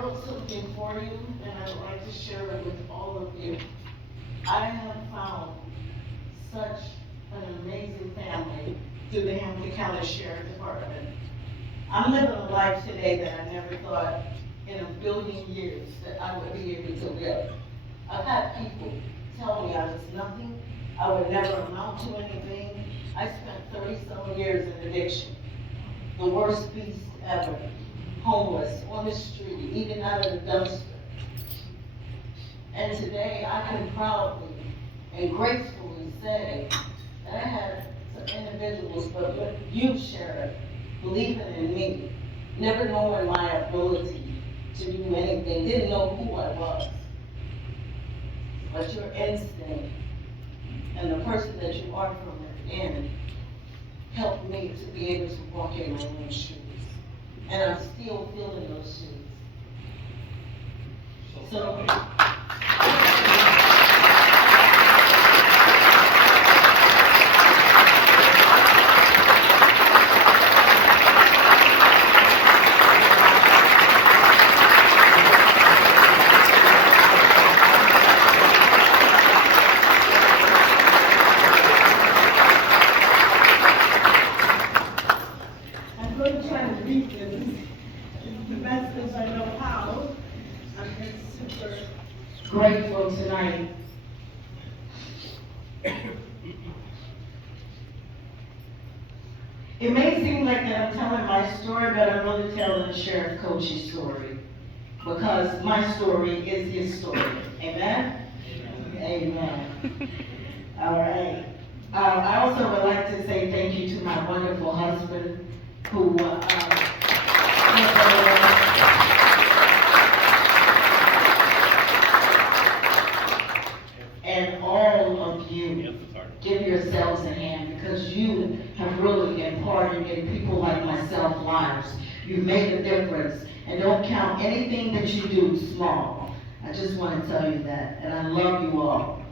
wrote something for you, and I would like to share it with all of you. I have found such an amazing family through the Hampton County Sheriff Department. I'm living a life today that I never thought in a billion years that I would be able to live. I've had people tell me I was nothing, I would never amount to anything. I spent 30-some years in addiction, the worst beast ever, homeless, on the street, eating out of the dumpster. And today I can proudly and gracefully say that I had some individuals, but with you, Sheriff, believing in me, never knowing my ability to do anything, didn't know who I was. But your instinct and the person that you are from within helped me to be able to walk in my own shoes. And I'm still feeling those shoes. So I'm going to try to read this the best as I know how. I'm just super grateful tonight. It may seem like that I'm telling my story, but I'm really telling Sheriff Coach's story. Because my story is his story. Amen? Amen. All right. I also would like to say thank you to my wonderful husband who and all of you give yourselves a hand because you have really imparted in people like myself lives. You've made a difference, and don't count anything that you do small. I just want to tell you that, and I love you all.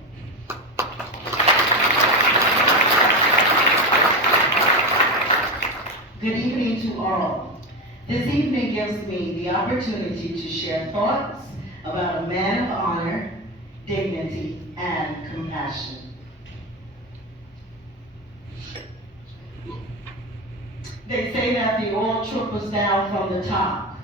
Good evening to all. This evening gives me the opportunity to share thoughts about a man of honor, dignity, and compassion. They say that the oil trickles down from the top,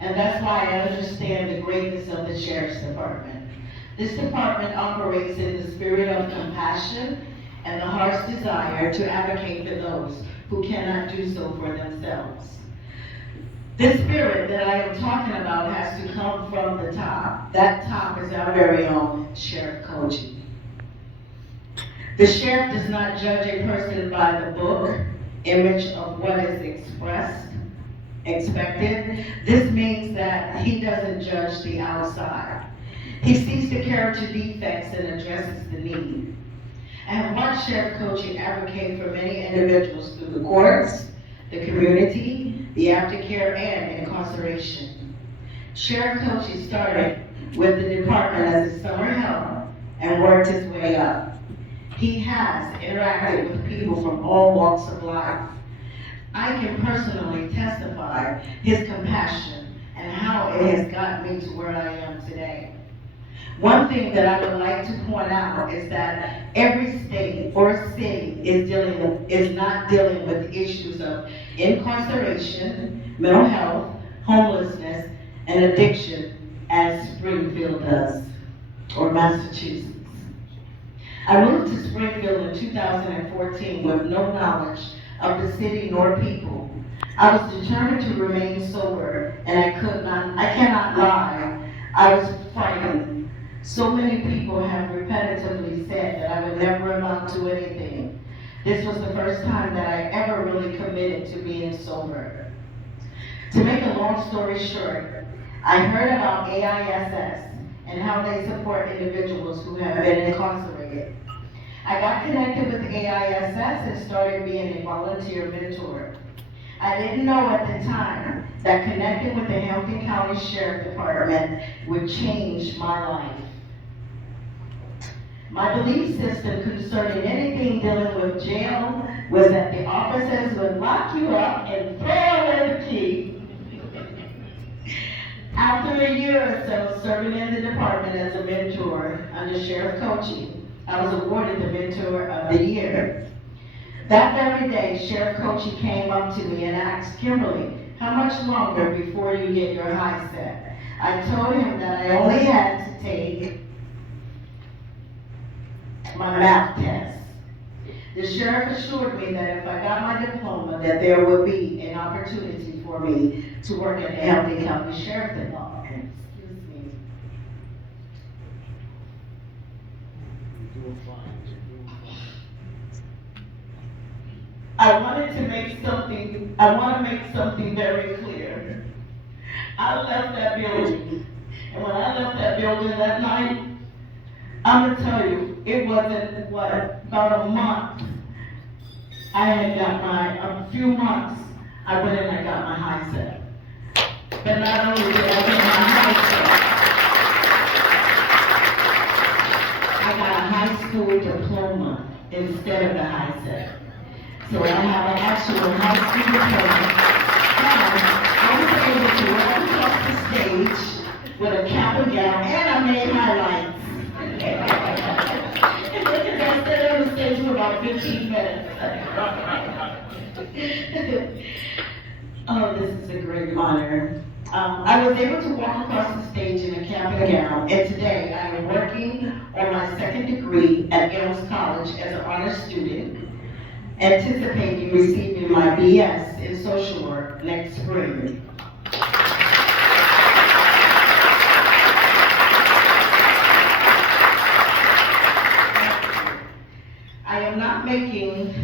and that's why I understand the greatness of the Sheriff's Department. This department operates in the spirit of compassion and the heart's desire to advocate for those who cannot do so for themselves. This spirit that I am talking about has to come from the top. That top is our very own Sheriff Koji. The sheriff does not judge a person by the book, image of what is expressed, expected. This means that he doesn't judge the outside. He sees the character defects and addresses the need. I have watched Sheriff Koji advocate for many individuals through the courts, the community, the aftercare, and incarceration. Sheriff Koji started with the department as a summer help and worked his way up. He has interacted with people from all walks of life. I can personally testify his compassion and how it has gotten me to where I am today. One thing that I would like to point out is that every state or city is not dealing with issues of incarceration, mental health, homelessness, and addiction as Springfield does, or Massachusetts. I moved to Springfield in 2014 with no knowledge of the city nor people. I was determined to remain sober, and I cannot lie, I was frightened. So many people have repetitively said that I would never amount to anything. This was the first time that I ever really committed to being sober. To make a long story short, I heard about AISS and how they support individuals who have been incarcerated. I got connected with AISS and started being a volunteer mentor. I didn't know at the time that connecting with the Hampton County Sheriff Department would change my life. My belief system concerning anything dealing with jail was that the officers would lock you up and throw away the key. After year or so serving in the department as a mentor under Sheriff Coachy, I was awarded the Mentor of the Year. That very day, Sheriff Coachy came up to me and asked, Kimberly, how much longer before you get your high set? I told him that I only had to take my math test. The sheriff assured me that if I got my diploma, that there would be an opportunity for me to work at the Hamilton County Sheriff's Department. Excuse me. I want to make something very clear. I left that building, and when I left that building that night, I'm gonna tell you, it wasn't, about a month. I had got a few months, I went and I got my high set. But not only did I get my high set, I got a high school diploma instead of the high set. So I have an actual high school diploma. And I was able to run across the stage with a cap and gown, and I made highlights. And look at that, I stayed on the stage for about 15 minutes. Oh, this is a great honor. I was able to walk across the stage in a cap and gown, and today I am working on my second degree at Yale College as an honor student, anticipating receiving my BS in social work next spring. I am not making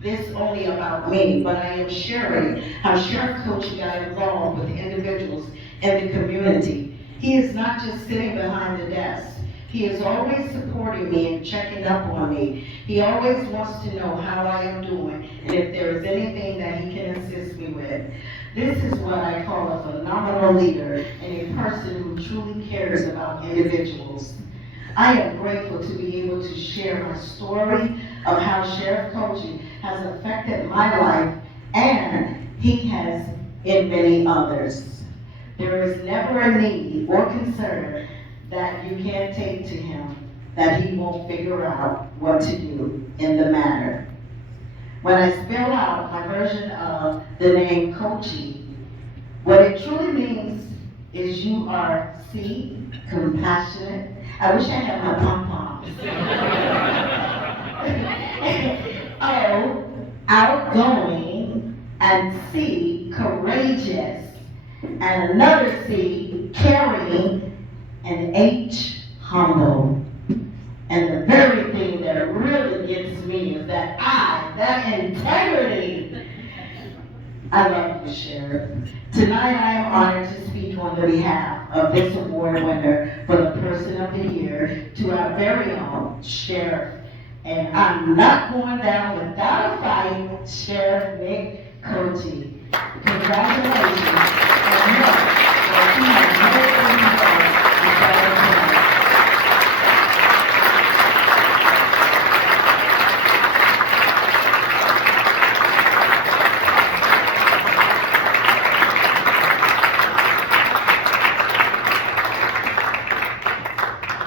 this only about me, but I am sharing how Sheriff Coachy got involved with individuals in the community. He is not just sitting behind the desk. He is always supporting me and checking up on me. He always wants to know how I am doing and if there is anything that he can assist me with. This is what I call a phenomenal leader and a person who truly cares about individuals. I am grateful to be able to share my story of how Sheriff Coachy has affected my life, and he has in many others. There is never a need or concern that you can't take to him that he won't figure out what to do in the matter. When I spell out my version of the name Coachy, what it truly means is you are C, compassionate. I wish I had my pom-poms. O, outgoing, and C, courageous, and another C, caring, and H, humble. And the very thing that really gets me is that that integrity. I love you, Sheriff. Tonight I am honored to speak on the behalf of this award winner for the Person of the Year to our very own Sheriff. And I'm not going down without a fight, Sheriff Nick Coachy. Congratulations. And look, that you have